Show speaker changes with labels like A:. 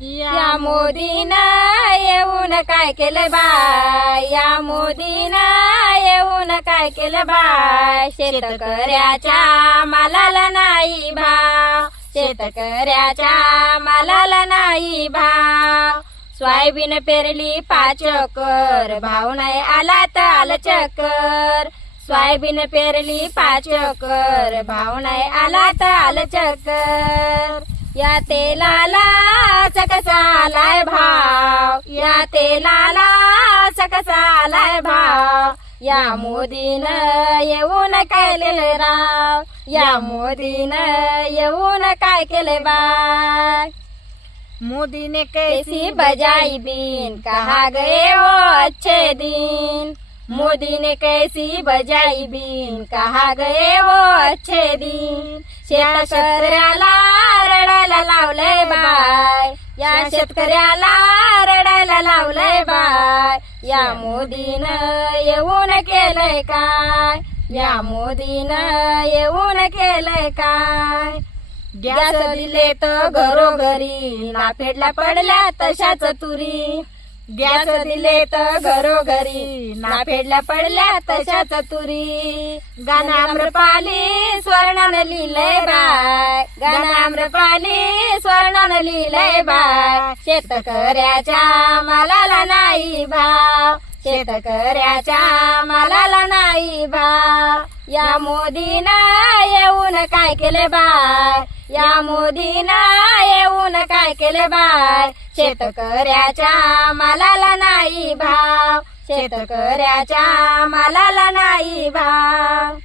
A: या मोदीना येऊन काय केलं बाय या मोदीना येऊन काय केलं बाय शेतकऱ्याच्या मालाला नाही भाव शेतकऱ्याच्या मालाला नाही भाव सोयाबीन पेरली पाच कर भाव नाही आला तर चक्कर सोयाबीन पेरली पाच कर भाव नाही आला तर चक्कर या तेलाला सकसा आलाय भाव या तेलाला सकसा आलाय भाव या मोदीन येऊन काय केले राव या मोदीन येऊन काय केले बाय
B: मोदीने कैसी बजाई बीन कहा गए वो हो अच्छे दिन मोदीने कैसी बजाई बीन कहा गए वो हो अच्छे दिन शेता शहराला रडायला लावले बाय शेतकऱ्याला रडायला लावलंय बाय या मोदीनं येऊन केलंय काय या मोदीन येऊन केलंय काय गॅस दिले तर घरोघरी नाफेडला पडल्या तशाच तुरी ग्यास दिले तर घरोघरी ना फेडल्या पडल्या तशाच तुरी गानाम्रपाली स्वर्णानं लिहिलंय बाय गानाम्रपाली स्वर्णानं लिहिलंय बाय शेतकऱ्याच्या मालाला नाही भाव शेतकऱ्याच्या मालाला नाही भाव या ना येऊन काय केले बाय या ना येऊन काय केले बाय शेतकऱ्याच्या मालाला नाही भाव शेतकऱ्याच्या मालाला नाही भाव